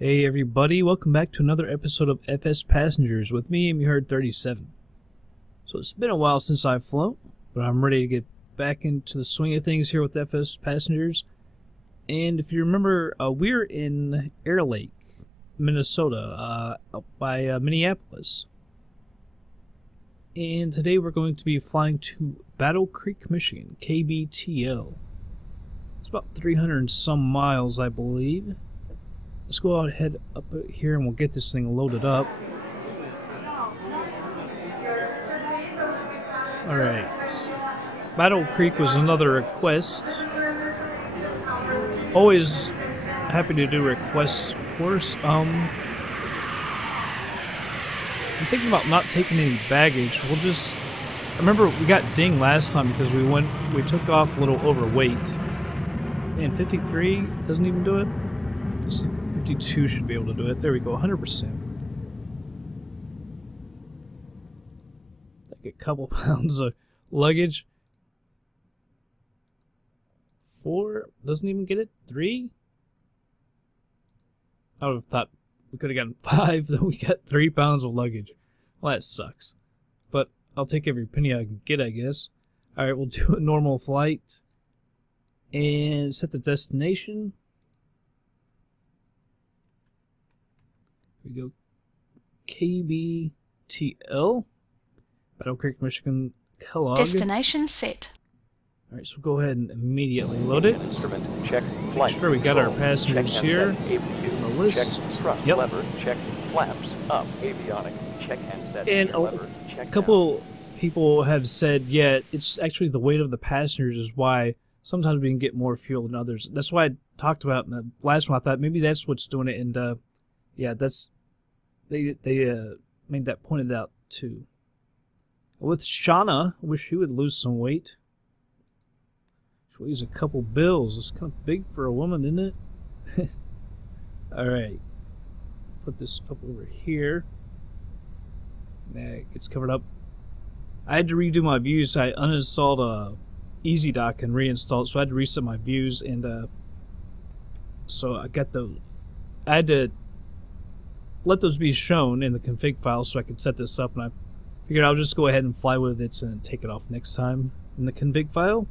Hey everybody, welcome back to another episode of FS Passengers with me, AmyHerd37. So it's been a while since I've flown, but I'm ready to get back into the swing of things here with FS Passengers. And if you remember, we're in Air Lake, Minnesota, up by Minneapolis. And today we're going to be flying to Battle Creek, Michigan, KBTL. It's about 300 and some miles, I believe. Let's go ahead up here and we'll get this thing loaded up. Alright. Battle Creek was another request. Always happy to do requests, of course. I'm thinking about not taking any baggage. We'll just... I remember we got dinged last time because we took off a little overweight. And 53 doesn't even do it. Let's see. 52 should be able to do it. There we go, 100%. Like a couple pounds of luggage. 4 doesn't even get it. 3. I would have thought we could have gotten 5. Then we got 3 pounds of luggage. Well, that sucks. But I'll take every penny I can get, I guess. All right, we'll do a normal flight and set the destination. We go KBTL, Battle Creek, Michigan, Kellogg. Destination set. Alright, so we'll go ahead and immediately load it. Instrument check. Flight. Make sure we got our passengers check here. APU. On the list. Check thrust lever. Check flaps up. Avionic. Check handset. And lever. a couple people have said, yeah, it's actually the weight of the passengers is why sometimes we can get more fuel than others. That's why I talked about in the last one. I thought maybe that's what's doing it, and yeah, that's they made that pointed out too. With Shauna, I wish she would lose some weight. She weighs a couple bills. It's kind of big for a woman, isn't it? Alright. Put this up over here. Nah, it gets covered up. I had to redo my views. I uninstalled EasyDock and reinstalled, so I had to reset my views, and so I got the... I had to let those be shown in the config file so I could set this up, and I figured I'll just go ahead and fly with it and take it off next time in the config file.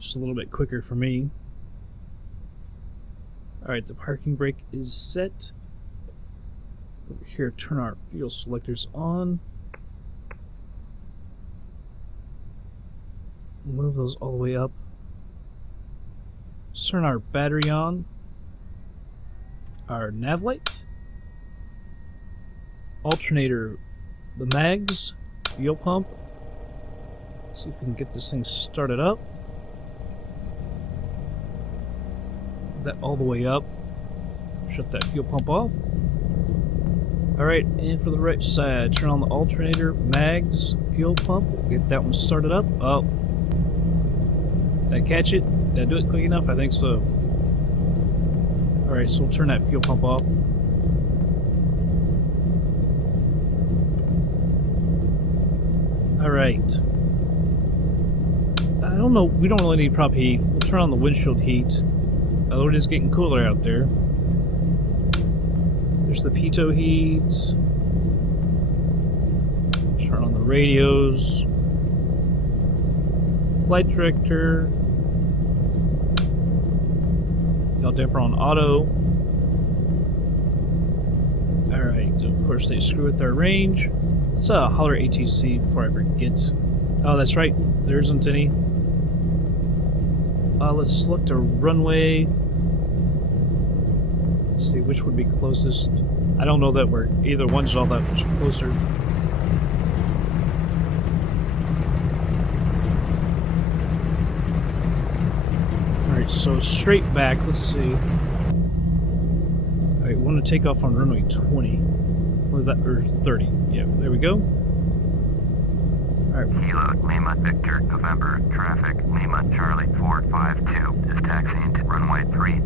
Just a little bit quicker for me. Alright, the parking brake is set. Over here, turn our fuel selectors on. Move those all the way up. Let's turn our battery on. Our nav light. Alternator, the mags, fuel pump. See if we can get this thing started up. That all the way up. Shut that fuel pump off. Alright, and for the right side, turn on the alternator, mags, fuel pump. Get that one started up. Oh. Did I catch it? Did I do it quick enough? I think so. Alright, so we'll turn that fuel pump off. Alright. I don't know, we don't really need prop heat. We'll turn on the windshield heat. Although it is getting cooler out there. There's the pitot heat. Turn on the radios. Flight director. Yaw damper on auto. Alright, of course they screw with our range. Let's holler ATC before I forget. Oh, that's right. There isn't any. Let's select a runway. Let's see which would be closest. I don't know that we're either one's all that much closer. Alright, so straight back, let's see. Alright, we want to take off on runway 20. What is that? Or 30. Yeah, there we go. Alright. Kilo Lima Victor November traffic Lima Charlie 452 is taxiing to runway 30.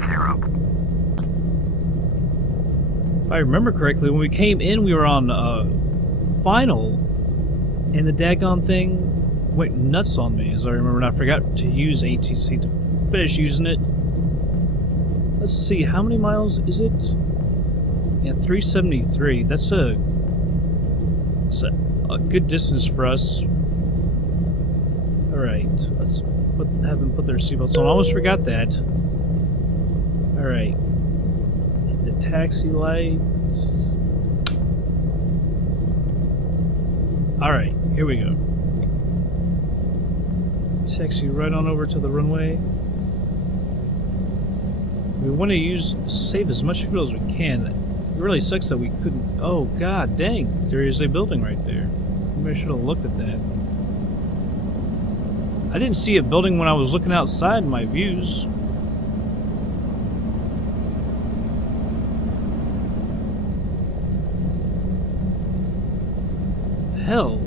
If I remember correctly, when we came in, we were on final, and the daggone thing went nuts on me, as I remember, and I forgot to use ATC to finish using it. Let's see, how many miles is it? Yeah, 373. That's a good distance for us. Alright, let's have them put their seatbelts on. Almost forgot that. Alright. Hit the taxi light. Alright, here we go. Taxi right on over to the runway. We want to save as much fuel as we can. It really sucks that we couldn't... Oh, god dang. There is a building right there. Maybe I should have looked at that. I didn't see a building when I was looking outside in my views. Hell.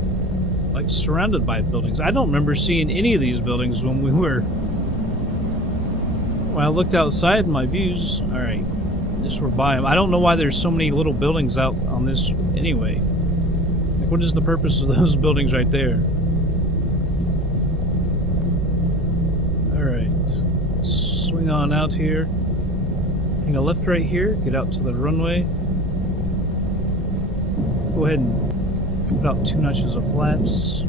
Like, surrounded by buildings. I don't remember seeing any of these buildings when we were... When I looked outside in my views. Alright. Just we're by them. I don't know why there's so many little buildings out on this anyway. Like, what is the purpose of those buildings right there? Alright. Swing on out here. Hang a left right here. Get out to the runway. Go ahead and put out 2 notches of flaps.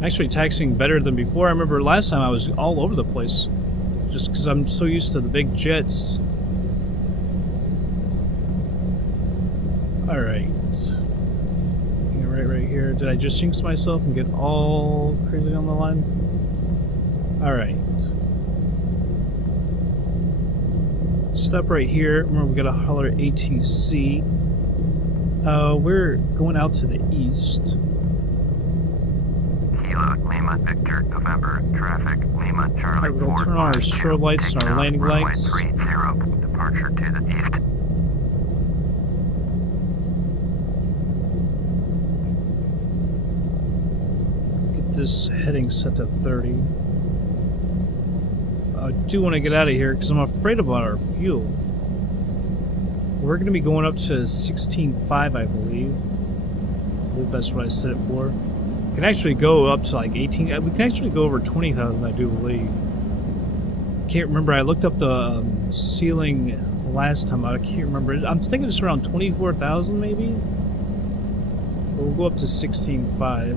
Actually taxiing better than before. I remember last time I was all over the place just because I'm so used to the big jets. Alright. Right here. Did I just jinx myself and get all crazy on the line? Alright. Stop right here. Remember, we gotta holler ATC. We're going out to the east. Lima Victor November traffic Lima Charlie. Alright, we're gonna turn on our strobe lights and our landing lights. 30, departure to the east. Get this heading set to 30. I do want to get out of here because I'm afraid about our fuel. We're going to be going up to 16.5, I believe. I believe that's what I set it for. We can actually go up to like 18. We can actually go over 20,000, I do believe. Can't remember. I looked up the ceiling last time. I can't remember. I'm thinking it's around 24,000 maybe. But we'll go up to 16.5.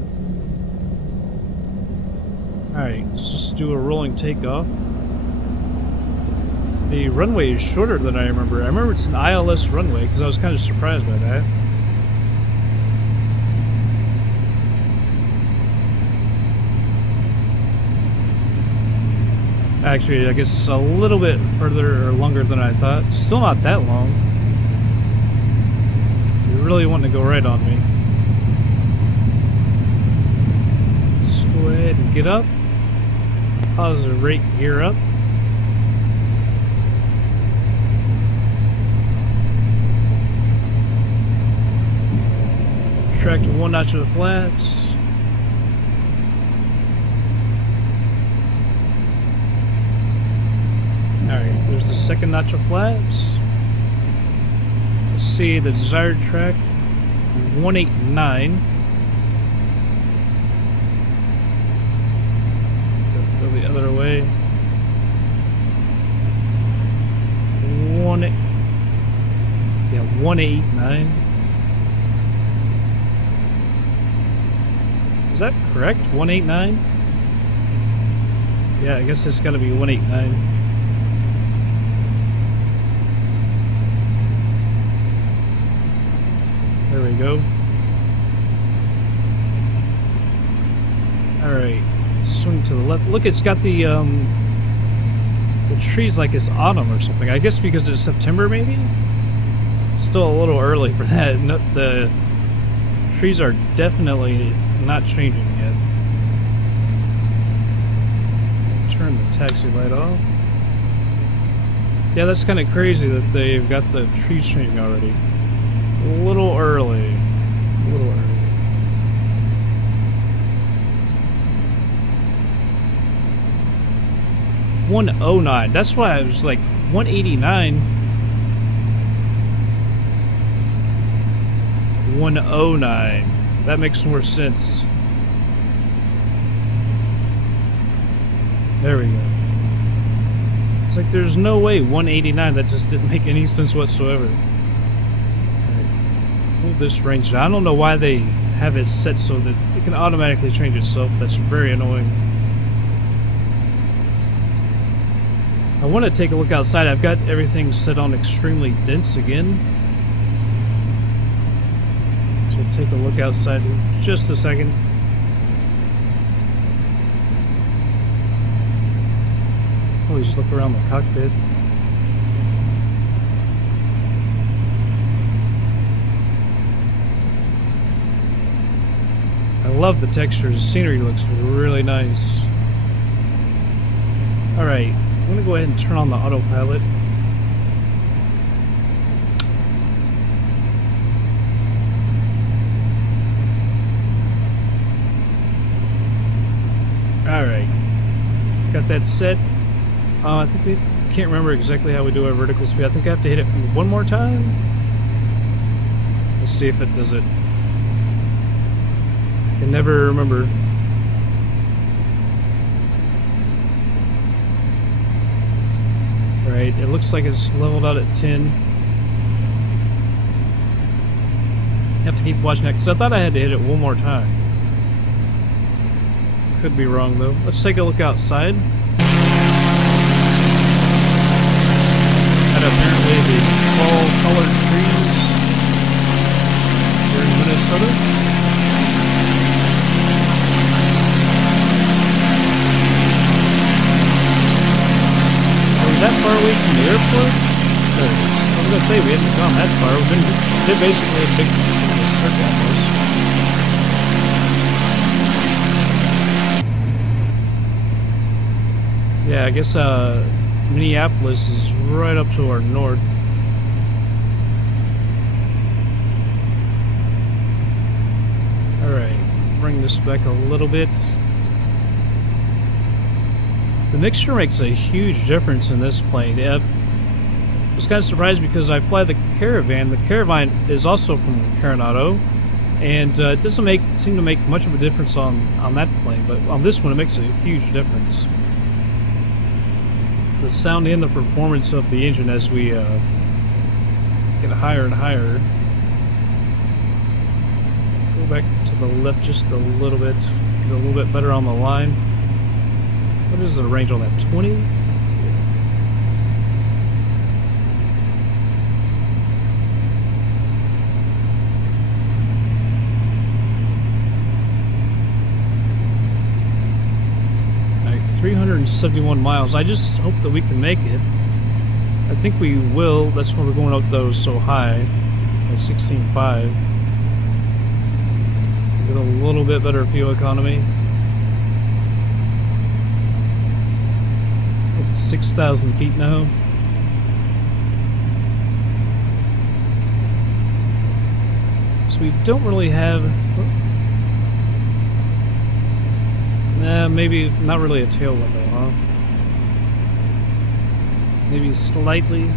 Alright, let's just do a rolling takeoff. The runway is shorter than I remember. I remember it's an ILS runway because I was kind of surprised by that. Actually, I guess it's a little bit further or longer than I thought. Still not that long. You really want to go right on me. Let's go ahead and get up. Positive rate gear up. Track to 1 notch of the flaps. Alright, there's the second notch of flaps. Let's see the desired track 189. Go the other way. 189. Is that correct? 189? Yeah, I guess it's gotta be 189. There we go. Alright, swing to the left. Look, it's got the trees like it's autumn or something. I guess because it's September, maybe? Still a little early for that. No, the trees are definitely not changing yet. Turn the taxi light off. Yeah, that's kind of crazy that they've got the trees changing already. A little early. A little early. $109. That's why I was like 189. 109. That makes more sense. There we go. It's like there's no way 189. That just didn't make any sense whatsoever. Alright. Move this range down. I don't know why they have it set so that it can automatically change itself. That's very annoying. I want to take a look outside. I've got everything set on extremely dense again. So we'll take a look outside in just a second. Always look around the cockpit. I love the textures. The scenery looks really nice. Alright. I'm going to go ahead and turn on the autopilot. Alright. Got that set. I think we can't remember exactly how we do our vertical speed. I think I have to hit it one more time. Let's see if it does it. I can never remember. Right, it looks like it's leveled out at 10. Have to keep watching that because I thought I had to hit it one more time. Could be wrong though. Let's take a look outside. And apparently the fall colored trees here in Minnesota. That far away from the airport? I was gonna say we hadn't gone that far. We've been basically a big circle almost. Yeah, I guess Minneapolis is right up to our north. Alright, bring this back a little bit. The mixture makes a huge difference in this plane. I was kind of surprised because I fly the Caravan. The Caravan is also from Coronado, and it doesn't seem to make much of a difference on that plane, but on this one it makes a huge difference. The sound and the performance of the engine as we get higher and higher. Go back to the left just a little bit, get a little bit better on the line. What is the range on that? 20? Like 371 miles. I just hope that we can make it. I think we will. That's why we're going up those so high at 16.5. Get a little bit better fuel economy. 6,000 feet now. So we don't really have... maybe not really a tail window, huh? Maybe slightly.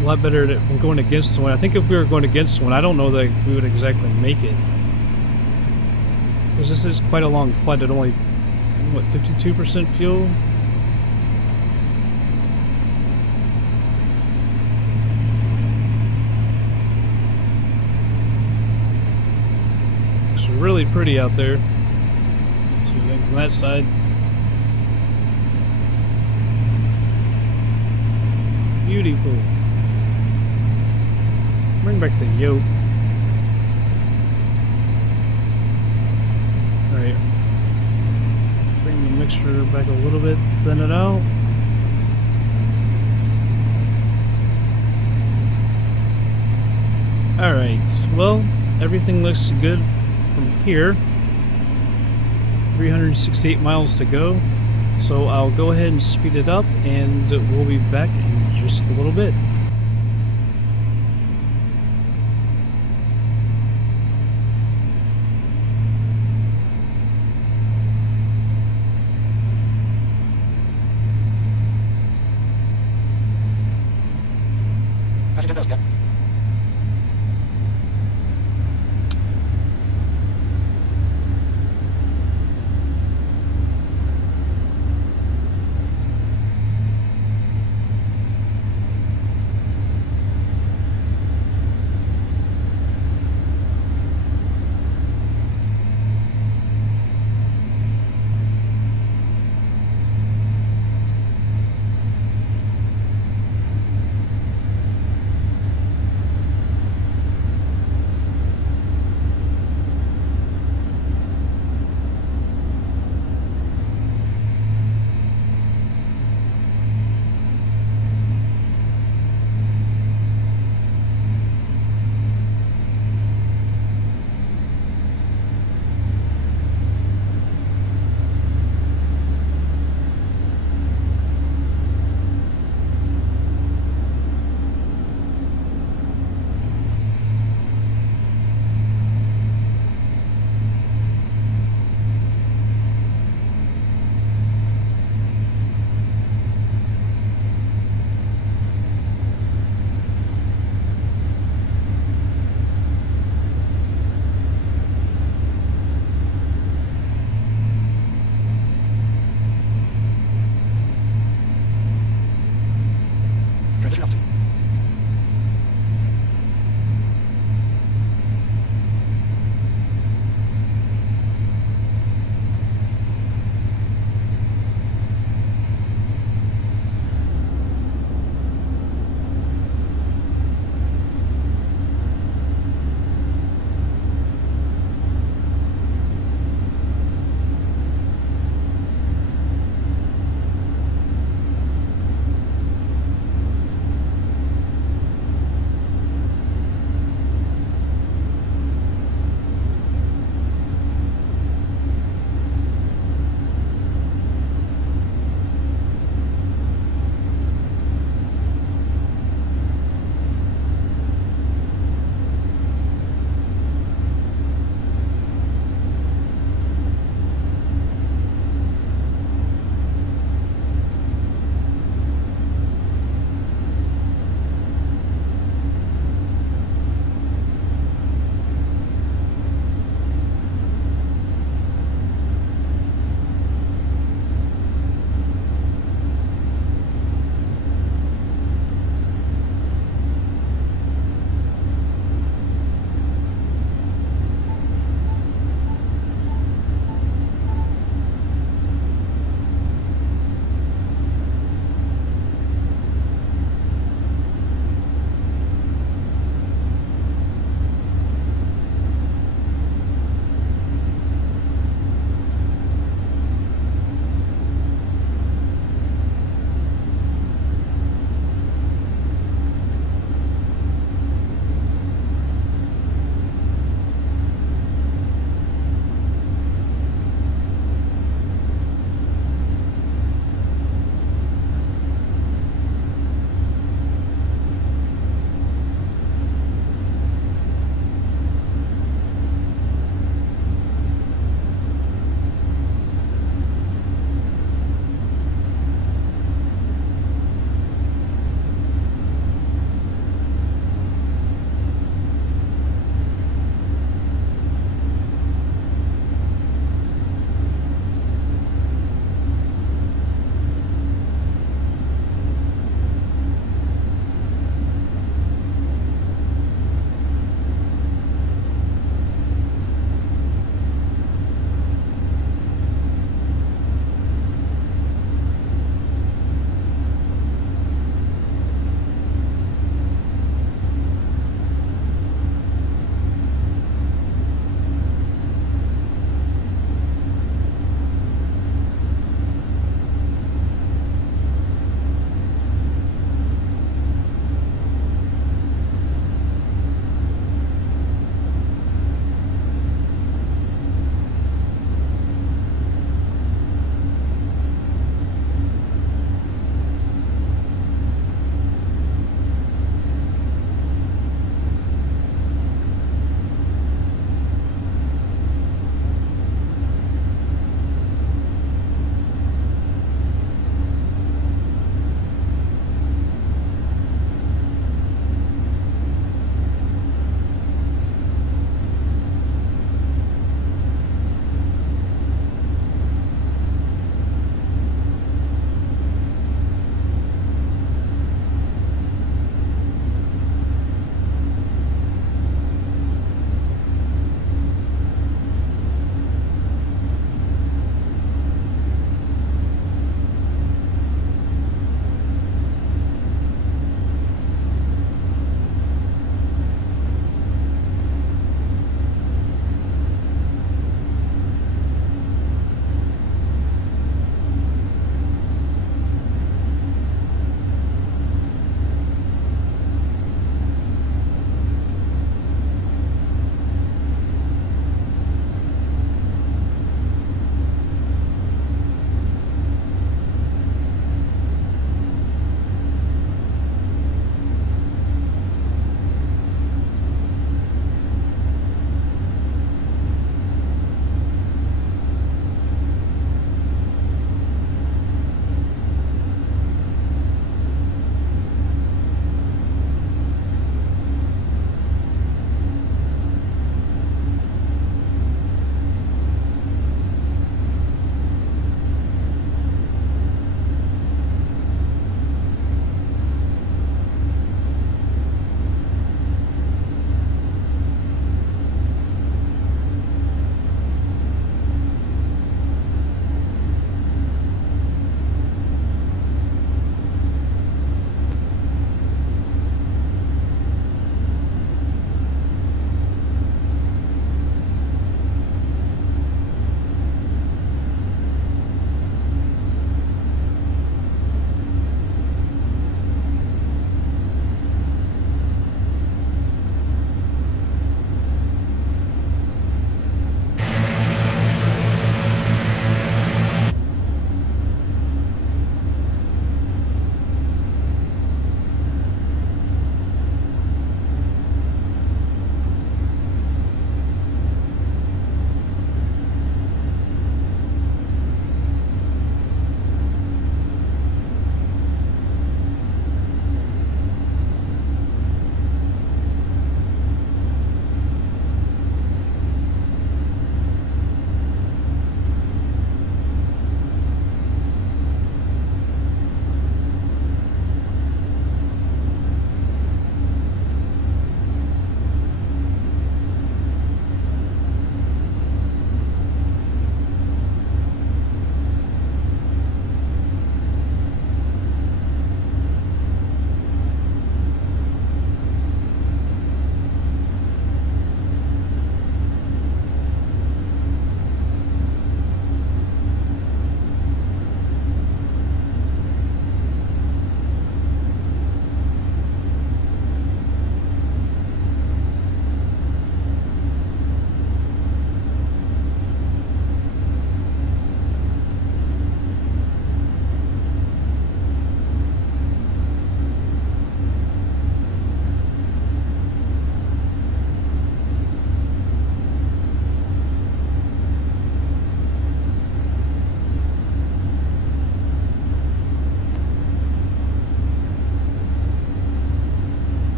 A lot better than going against the wind. I think if we were going against the wind, I don't know that we would exactly make it. Because this is quite a long flight at only... what, 52% fuel? It's really pretty out there. Let's see from that side. Beautiful. Bring back the yoke. Alright. Bring the mixture back a little bit, thin it out. Alright, well, everything looks good from here. 368 miles to go. So I'll go ahead and speed it up and we'll be back in just a little bit.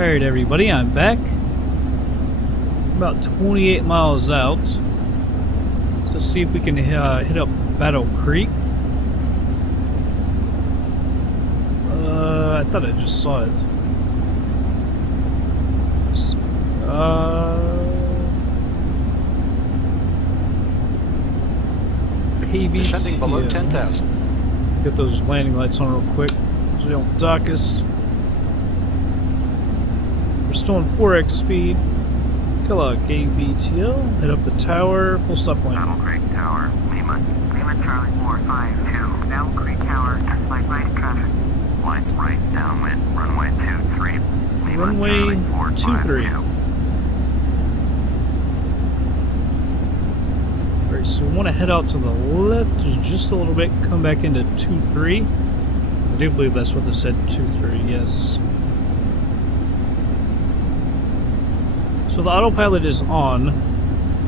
Alright everybody, I'm back. About 28 miles out. So let's see if we can hit up Battle Creek. I thought I just saw it. KBT. Descending below 10,000. Get those landing lights on real quick so they don't dock us. We're still on 4x speed. Kellogg KBTL. Head up the tower. Full stop line. Battle Creek Tower, Lima. Lima Charlie 452. Battle Creek Tower, light right traffic. Lights right downwind, runway 23. Lima Runway Charlie 452. 23. Alright, so we want to head out to the left just a little bit, come back into 23. I do believe that's what they said, 23, yes. So the autopilot is on.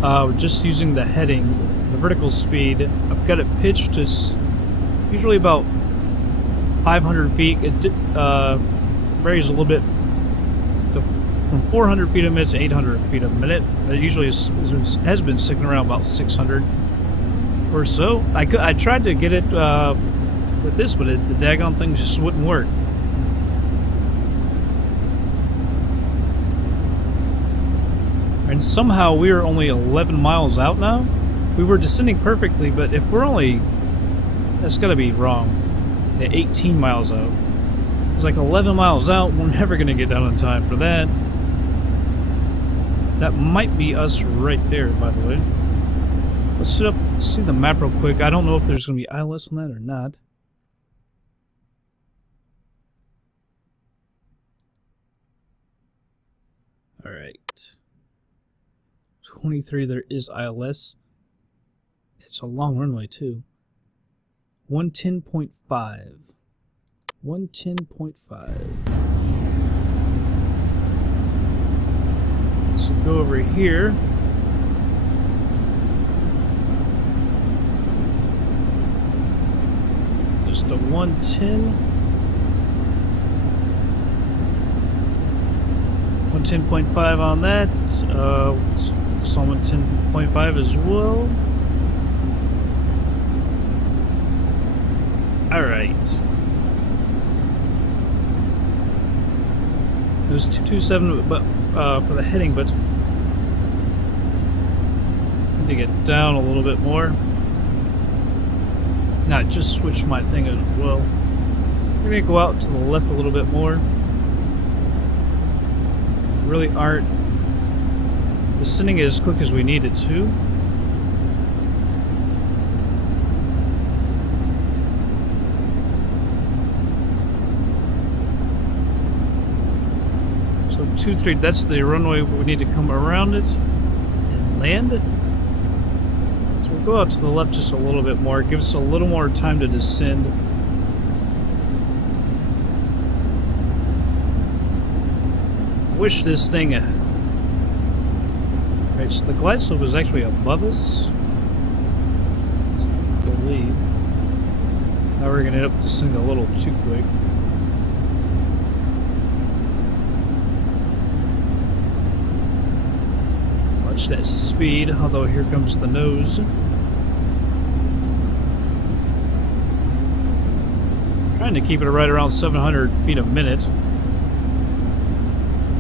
We're just using the heading, the vertical speed. I've got it pitched to usually about 500 feet. It varies a little bit from 400 feet a minute to 800 feet a minute. It usually has been sticking around about 600 or so. I tried to get it with this, but the daggone thing just wouldn't work. And somehow we are only 11 miles out now. We were descending perfectly, but if we're only... That's gotta be wrong. Yeah, 18 miles out. It's like 11 miles out, we're never gonna get down in time for that. That might be us right there, by the way. Let's see the map real quick. I don't know if there's gonna be ILS on that or not. Alright. 23, there is ILS. It's a long runway too. 110.5. 110.5. So go over here. Just a 110. 110.5 on that. It's on 110.5 as well. Alright. It was 227 but, for the heading, but I need to get down a little bit more. Nah, just switch my thing as well. We're going to go out to the left a little bit more. Really aren't descending it as quick as we need it to. So 23, that's the runway we need to come around it and land it. So we'll go out to the left just a little bit more, give us a little more time to descend. Wish this thing. Right, so the glide slope is actually above us. I believe. Now we're gonna end up descending a little too quick. Watch that speed, although here comes the nose. Trying to keep it right around 700 feet a minute.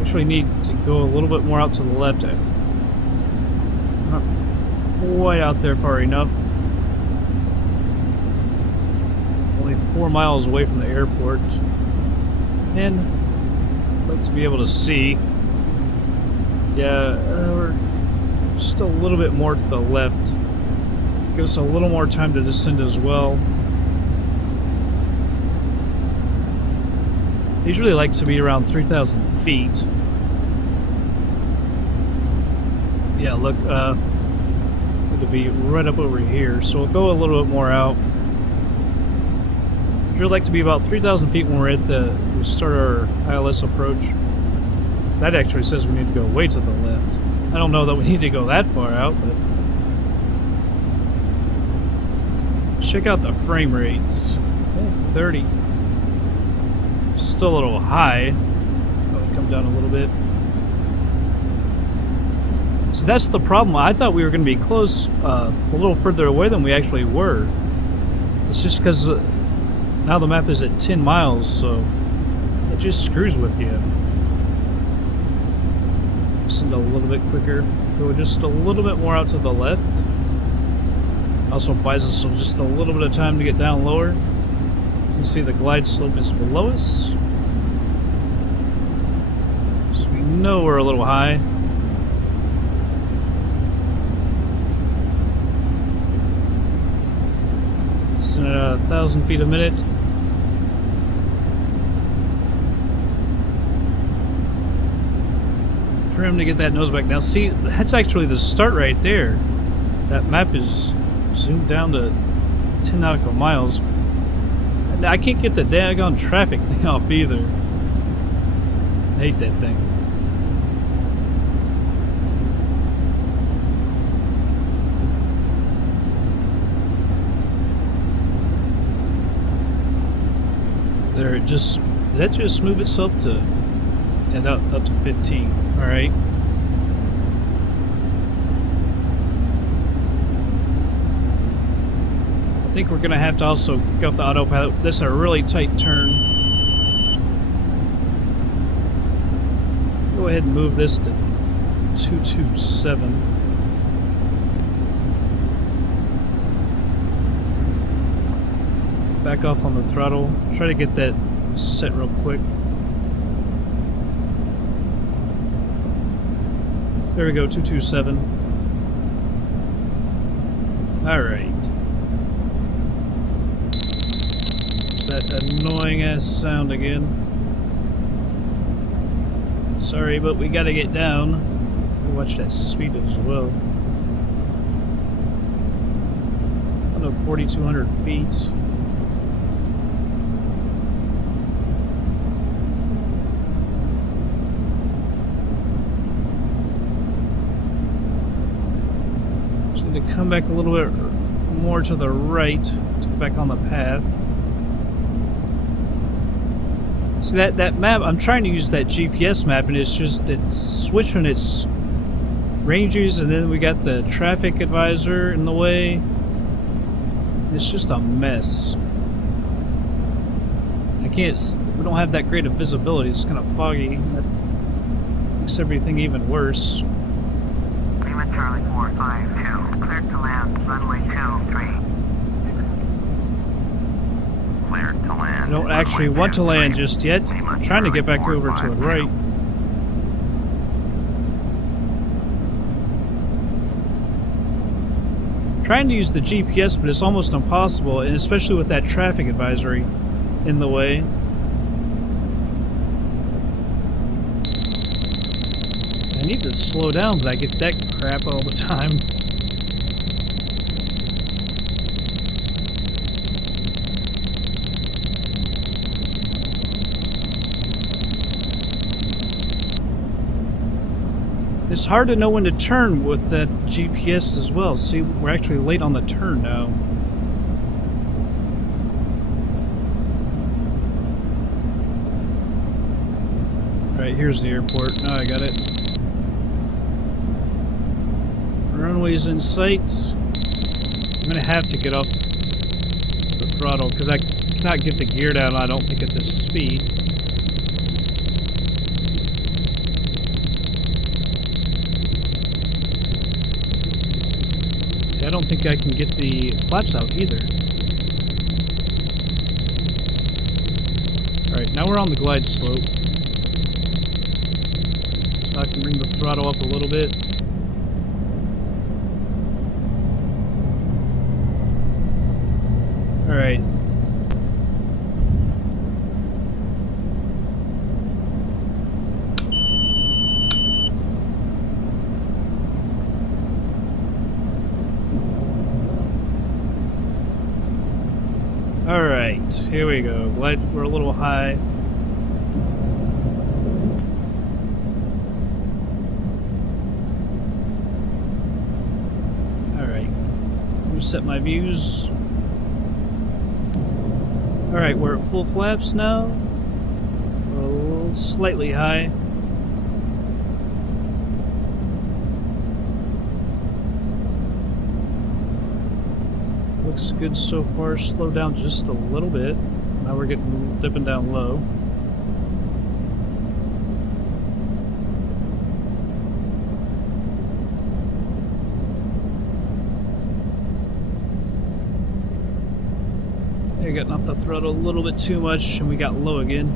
Actually need to go a little bit more out to the left. Not quite out there far enough. Only 4 miles away from the airport. And I'd like to be able to see. Yeah, we're just a little bit more to the left. Give us a little more time to descend as well. I usually like to be around 3,000 feet. Yeah, look, to be right up over here. So we'll go a little bit more out. Usually like to be about 3,000 feet when we're at we start our ILS approach. That actually says we need to go way to the left. I don't know that we need to go that far out, but check out the frame rates. Oh, 30. Still a little high. Oh, come down a little bit. So that's the problem. I thought we were going to be close, a little further away than we actually were. It's just because now the map is at 10 miles, so it just screws with you. Send a little bit quicker. Go just a little bit more out to the left. Also buys us just a little bit of time to get down lower. You can see the glide slope is below us. So we know we're a little high. Send it at 1,000 feet a minute. Trim to get that nose back. Now see, that's actually the start right there. That map is zoomed down to 10 nautical miles. And I can't get the daggone traffic thing off either. I hate that thing. There, it just, did that just move itself to, and up to 15, alright. I think we're going to have to also kick off the autopilot. This is a really tight turn. Go ahead and move this to 227. Back off on the throttle. Try to get that set real quick. There we go, 227. Alright. That annoying ass sound again. Sorry, but we gotta get down. Watch that speed as well. I don't know, 4,200 feet. To come back a little bit more to the right to get back on the path. See that map, I'm trying to use that GPS map and it's switching its ranges, and then we got the traffic advisor in the way. It's just a mess. We don't have that great of visibility, it's kind of foggy. That makes everything even worse. Lima Charlie 452. Cleared to land, runway 23. Cleared to land. I don't actually want to land just yet. I'm trying to get back over to the right. Trying to use the GPS, but it's almost impossible, and especially with that traffic advisory in the way. I need to slow down, but I get that crap all the time. It's hard to know when to turn with that GPS as well. See, we're actually late on the turn now. Alright, here's the airport. Now I got it. Runway's in sight. I'm gonna have to get off the throttle because I cannot get the gear down, I don't think, at this speed. See, I don't think I can get the flaps out either. Alright, now we're on the glide slope. So I can bring the throttle up a little bit. Alright. Alright, here we go. Glad we're a little high. Alright. Let me set my views. Alright, we're at full flaps now. We're a little slightly high. Looks good so far. Slow down just a little bit. Now we're dipping down low. Yeah, getting off the throttle a little bit too much, and we got low again.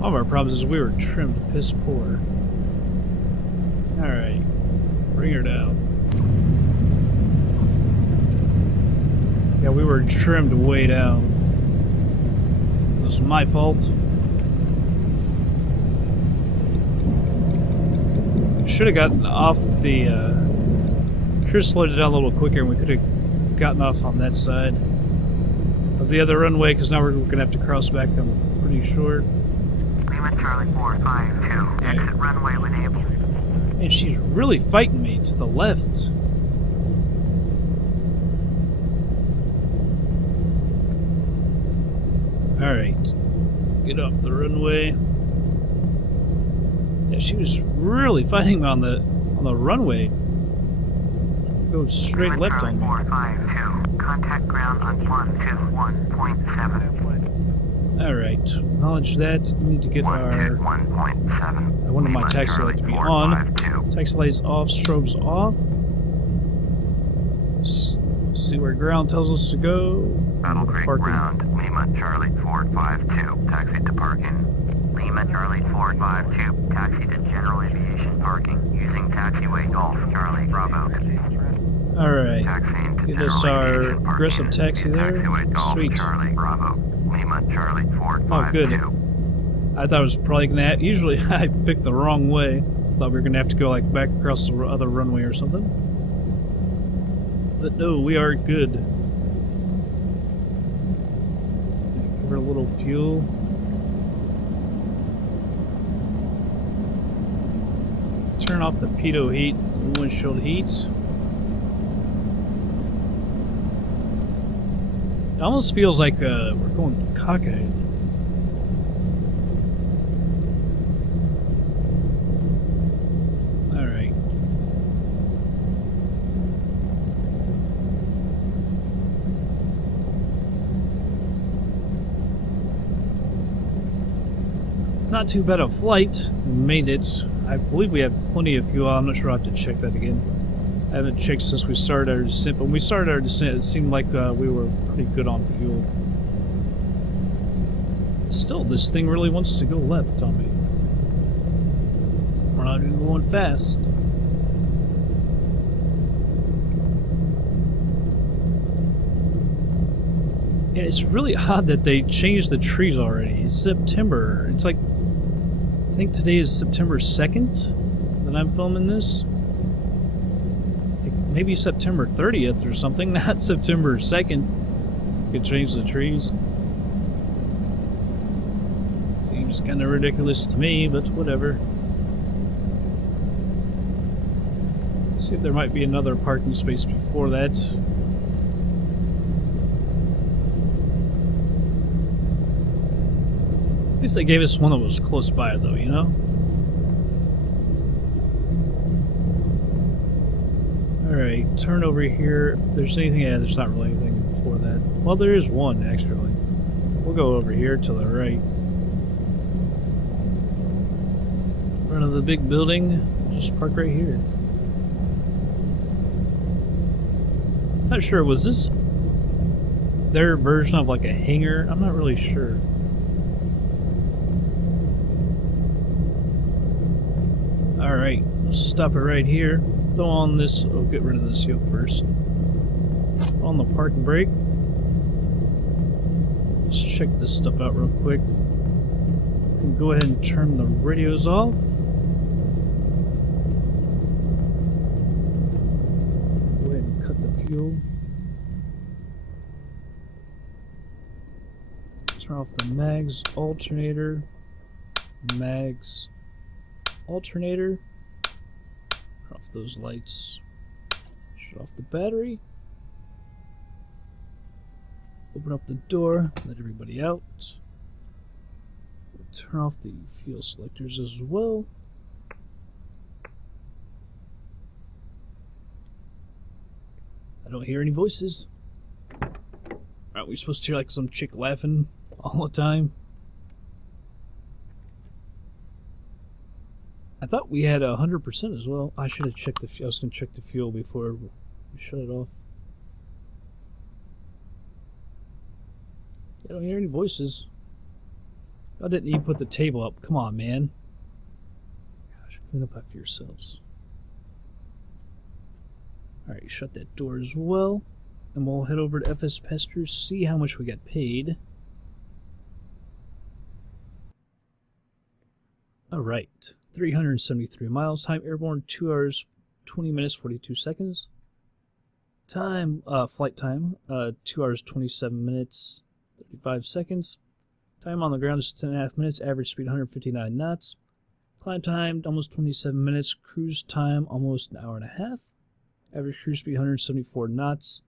All of our problems is we were trimmed piss poor. Alright, bring her down. Yeah, we were trimmed way down. It was my fault. Should have gotten off the, should have slowed it down a little quicker and we could have gotten off on that side of the other runway, because now we're going to have to cross back, I'm pretty short. Lima Charlie 452, exit runway when able. And she's really fighting me to the left. Alright. Get off the runway. Yeah, she was really fighting me on the runway. Go straight Lima left Charlie on me. 452, contact ground on 121.7. Alright, acknowledge that. We need to get our... 121.7. I wanted my taxi light to be on. Taxi light's off, strobes off. See where ground tells us to go. Battle Creek Parking. ground, Lima Charlie 452, taxi to parking. Lima Charlie 452, taxi to general aviation parking, using taxiway Golf Charlie Bravo. Alright, Taxiing to get general us our aviation parking, aggressive taxi there. taxiway Golf Sweet. Charlie Bravo. Lima Charlie 452. Oh, good. I thought I was probably gonna have, usually I picked the wrong way. Thought we were gonna have to go like back across the other runway or something. But no, we are good. Give her a little fuel. Turn off the pitot heat, windshield heat. It almost feels like we're going cockeyed. Alright. Not too bad a flight. We made it. I believe we had plenty of fuel. I'm not sure I'll have to check that again. I haven't checked since we started our descent, but when we started our descent, it seemed like we were pretty good on fuel. Still, this thing really wants to go left on me. We're not even going fast. Yeah, it's really odd that they changed the trees already. It's September. It's like, I think today is September 2nd that I'm filming this. Maybe September 30th or something, not September 2nd. Could change the trees. Seems kind of ridiculous to me, but whatever. See if there might be another parking space before that. At least they gave us one that was close by, though, you know? Alright, turn over here. If there's anything, yeah, there's not really anything before that. Well, there is one, actually. We'll go over here to the right. In front of the big building, just park right here. Not sure, was this their version of like a hangar? I'm not really sure. Alright, let's stop it right here. Throw on this, oh, get rid of this yoke first. On the parking brake. Let's check this stuff out real quick. And go ahead and turn the radios off. Go ahead and cut the fuel. Turn off the mags, alternator, mags, alternator. Turn off those lights. Shut off the battery. Open up the door, let everybody out. turn off the fuel selectors as well. I don't hear any voices. Aren't we supposed to hear like some chick laughing all the time? I thought we had 100% as well. I should have checked the fuel. I was going to check the fuel before we shut it off. I don't hear any voices. I didn't even put the table up. Come on, man. Gosh, clean up after yourselves. Alright, shut that door as well. And we'll head over to FS Pastures, see how much we got paid. Alright, 373 miles. Time airborne, 2 hours, 20 minutes, 42 seconds. Time, flight time, 2 hours, 27 minutes, 35 seconds. Time on the ground is 10.5 minutes. Average speed 159 knots. Climb time almost 27 minutes. Cruise time almost an hour and a half. Average cruise speed 174 knots.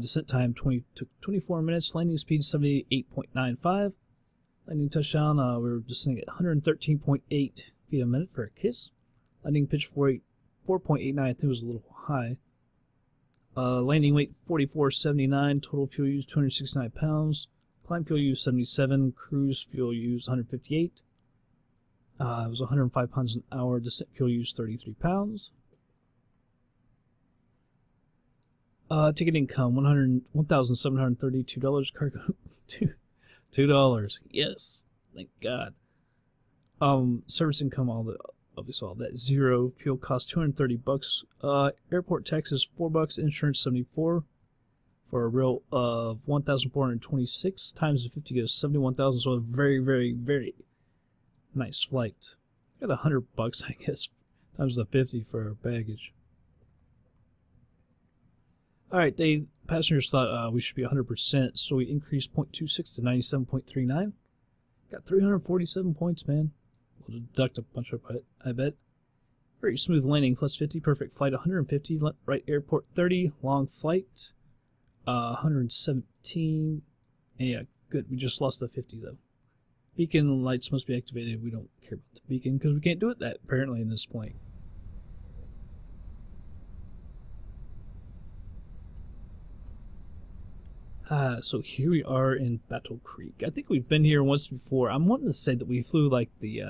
Descent time took 24 minutes. Landing speed 78.95. Landing touchdown, we were descending at 113.8 feet a minute for a kiss. Landing pitch 4.89, I think it was a little high. Landing weight 44.79. Total fuel used 269 pounds. Climb fuel used 77. Cruise fuel used 158. It was 105 pounds an hour. Descent fuel used 33 pounds. Ticket income $1,732. Cargo $2. Yes, thank God. Service income, obviously all that, 0. Fuel cost $230. Airport taxes $4. Insurance 74. For a real of 1,426 times the 50 goes 71,000. So a very, very, very nice flight. Got $100, I guess, times the 50 for baggage. All right, passengers thought we should be 100%, so we increased 0.26 to 97.39. Got 347 points, man. We'll deduct a bunch of it, I bet. Very smooth landing, plus 50, perfect flight, 150, right airport 30, long flight, 117. And yeah, good. We just lost the 50 though. Beacon lights must be activated. We don't care about the beacon because we can't do it that apparently in this plane. So here we are in Battle Creek. I think we've been here once before. I'm wanting to say that we flew like the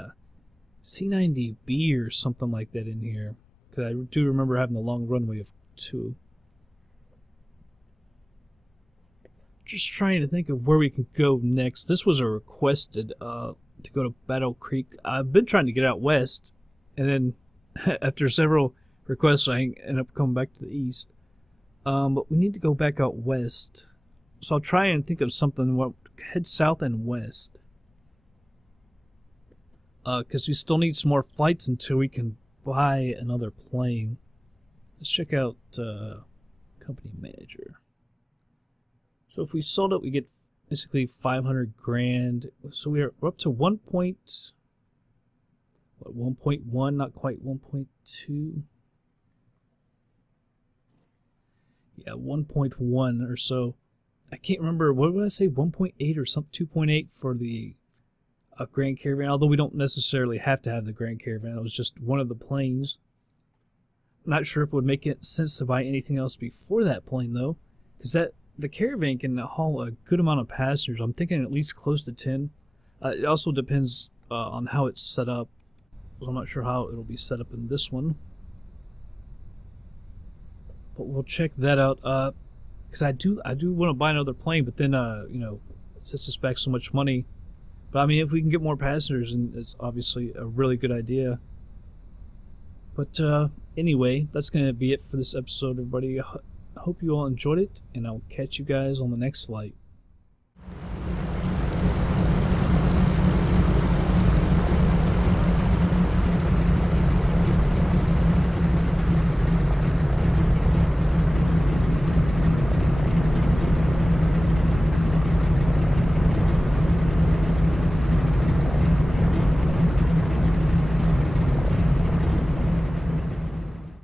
C-90B or something like that in here. Because I do remember having the long runway of 2. Just trying to think of where we can go next. This was a requested to go to Battle Creek. I've been trying to get out west. And then after several requests, I end up coming back to the east. But we need to go back out west. So I'll try and think of something. Head south and west. Because we still need some more flights until we can buy another plane. Let's check out company manager. So if we sold it, we get basically 500 grand. So we're up to 1.1, not quite 1.2. Yeah, 1.1 or so. I can't remember, what did I say, 1.8 or something, 2.8 for the Grand Caravan, although we don't necessarily have to have the Grand Caravan. It was just one of the planes. Not sure if it would make sense to buy anything else before that plane, though, because the Caravan can haul a good amount of passengers. I'm thinking at least close to 10. It also depends on how it's set up. So I'm not sure how it'll be set up in this one. But we'll check that out. Because I do want to buy another plane, but then you know, it sets us back so much money. But I mean, if we can get more passengers, and it's obviously a really good idea. But anyway, that's gonna be it for this episode, everybody. I hope you all enjoyed it, and I'll catch you guys on the next flight.